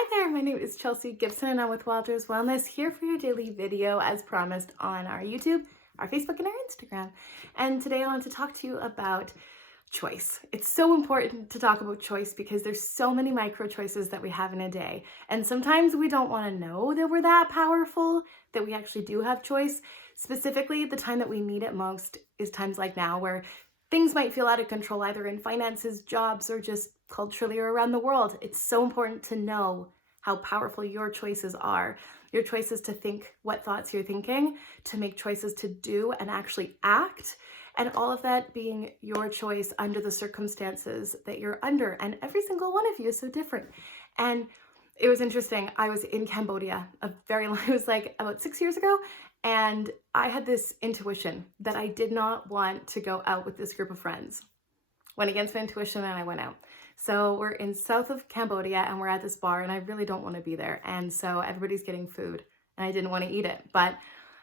Hi there, my name is Chelsea Gibson and I'm with Wilders Wellness, here for your daily video as promised on our YouTube, our Facebook, and our Instagram. And today I want to talk to you about choice. It's so important to talk about choice because there's so many micro choices that we have in a day. And sometimes we don't want to know that we're that powerful, that we actually do have choice. Specifically, the time that we need it most is times like now where things might feel out of control, either in finances, jobs, or just culturally or around the world. It's so important to know how powerful your choices are. Your choices to think what thoughts you're thinking, to make choices to do and actually act, and all of that being your choice under the circumstances that you're under. And every single one of you is so different. And it was interesting. I was in Cambodia it was like about 6 years ago. And I had this intuition that I did not want to go out with this group of friends. Went against my intuition and I went out. So we're in south of Cambodia and we're at this bar and I really don't want to be there. And so everybody's getting food and I didn't want to eat it. But,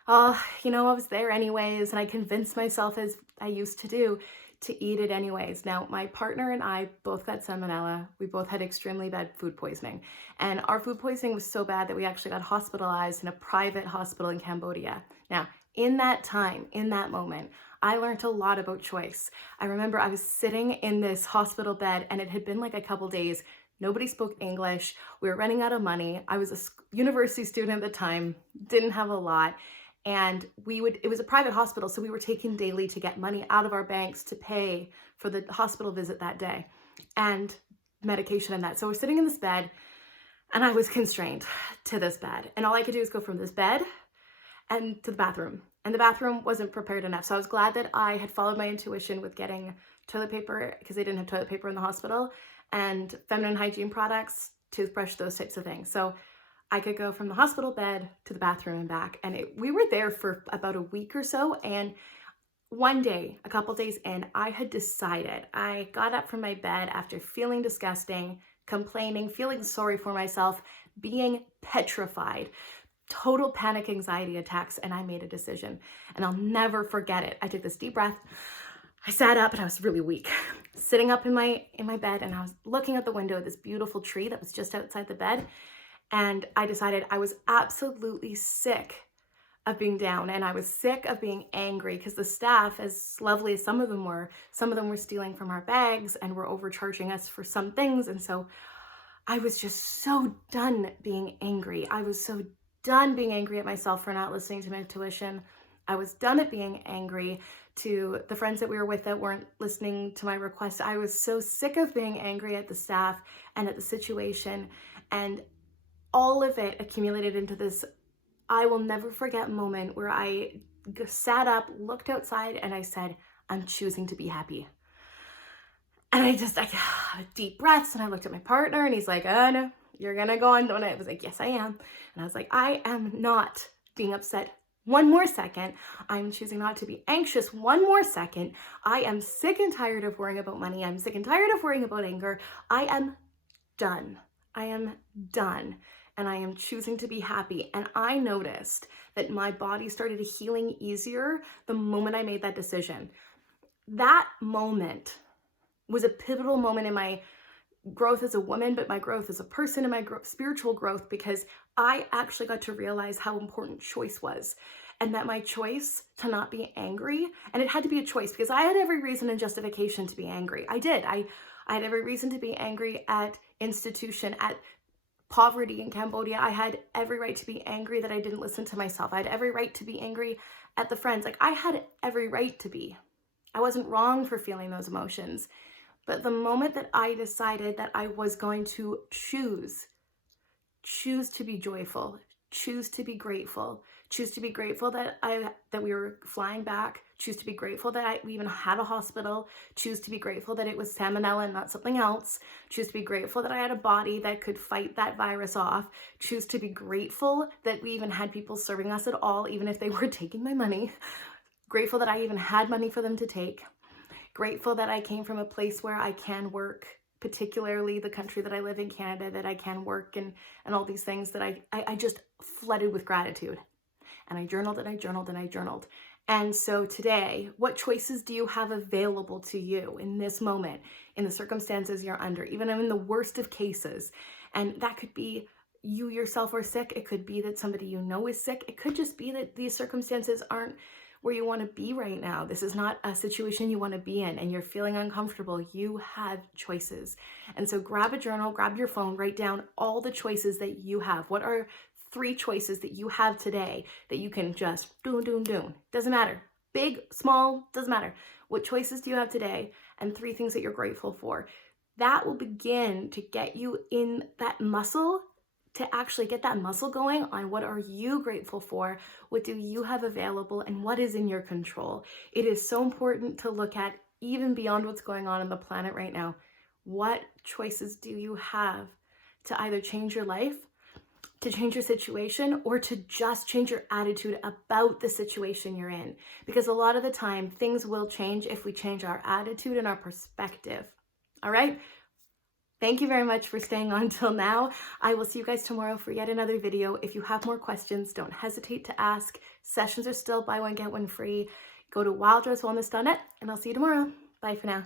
I was there anyways and I convinced myself, as I used to do, to eat it anyways. Now, my partner and I both got salmonella. We both had extremely bad food poisoning. And our food poisoning was so bad that we actually got hospitalized in a private hospital in Cambodia. Now, in that time, in that moment, I learned a lot about choice. I remember I was sitting in this hospital bed and it had been like a couple days. Nobody spoke English. We were running out of money. I was a university student at the time, didn't have a lot. And it was a private hospital, so we were taking daily to get money out of our banks to pay for the hospital visit that day and medication and that. So we're sitting in this bed and I was constrained to this bed. And all I could do is go from this bed and to the bathroom. And the bathroom wasn't prepared enough. So I was glad that I had followed my intuition with getting toilet paper, because they didn't have toilet paper in the hospital, and feminine hygiene products, toothbrush, those types of things. So I could go from the hospital bed to the bathroom and back. And we were there for about a week or so. And one day, a couple days in, I had decided, I got up from my bed after feeling disgusting, complaining, feeling sorry for myself, being petrified, total panic anxiety attacks, and I made a decision. And I'll never forget it. I took this deep breath. I sat up and I was really weak, sitting up in my bed, and I was looking out the window at this beautiful tree that was just outside the bed. And I decided I was absolutely sick of being down, and I was sick of being angry because the staff, as lovely as some of them were stealing from our bags and were overcharging us for some things. And so I was just so done being angry. I was so done being angry at myself for not listening to my intuition. I was done at being angry to the friends that we were with that weren't listening to my request. I was so sick of being angry at the staff and at the situation. And all of it accumulated into this I will never forget moment where I sat up, looked outside, and I said, I'm choosing to be happy. And I deep breaths, and I looked at my partner and he's like, oh no, you're gonna go on, don't I? I was like, yes, I am. And I was like, I am not being upset one more second. I'm choosing not to be anxious one more second. I am sick and tired of worrying about money. I'm sick and tired of worrying about anger. I am done. I am done. And I am choosing to be happy. And I noticed that my body started healing easier the moment I made that decision. That moment was a pivotal moment in my growth as a woman, but my growth as a person and my spiritual growth, because I actually got to realize how important choice was. And that my choice to not be angry, and it had to be a choice because I had every reason and justification to be angry. I did. I had every reason to be angry at institution, at poverty in Cambodia. I had every right to be angry that I didn't listen to myself. I had every right to be angry at the friends. Like, I had every right to be. I wasn't wrong for feeling those emotions. But the moment that I decided that I was going to choose to be joyful, choose to be grateful that we were flying back, choose to be grateful that we even had a hospital, choose to be grateful that it was salmonella and not something else, choose to be grateful that I had a body that could fight that virus off, choose to be grateful that we even had people serving us at all, even if they were taking my money, grateful that I even had money for them to take, grateful that I came from a place where I can work, particularly the country that I live in, Canada, that I can work and all these things that I just flooded with gratitude. And I journaled and I journaled and I journaled. And so today, what choices do you have available to you in this moment, in the circumstances you're under, even in the worst of cases? And that could be you yourself are sick. It could be that somebody you know is sick. It could just be that these circumstances aren't where you want to be right now. This is not a situation you want to be in and you're feeling uncomfortable. You have choices. And so grab a journal, grab your phone, write down all the choices that you have. What are 3 choices that you have today that you can just do? Doesn't matter. Big, small, doesn't matter. What choices do you have today? And 3 things that you're grateful for. That will begin to get you in that muscle, to actually get that muscle going on what are you grateful for, what do you have available, and what is in your control. It is so important to look at, even beyond what's going on the planet right now, what choices do you have to either change your life, to change your situation, or to just change your attitude about the situation you're in. Because a lot of the time, things will change if we change our attitude and our perspective. All right? Thank you very much for staying on till now. I will see you guys tomorrow for yet another video. If you have more questions, don't hesitate to ask. Sessions are still buy one, get one free. Go to wildrosewellness.net and I'll see you tomorrow. Bye for now.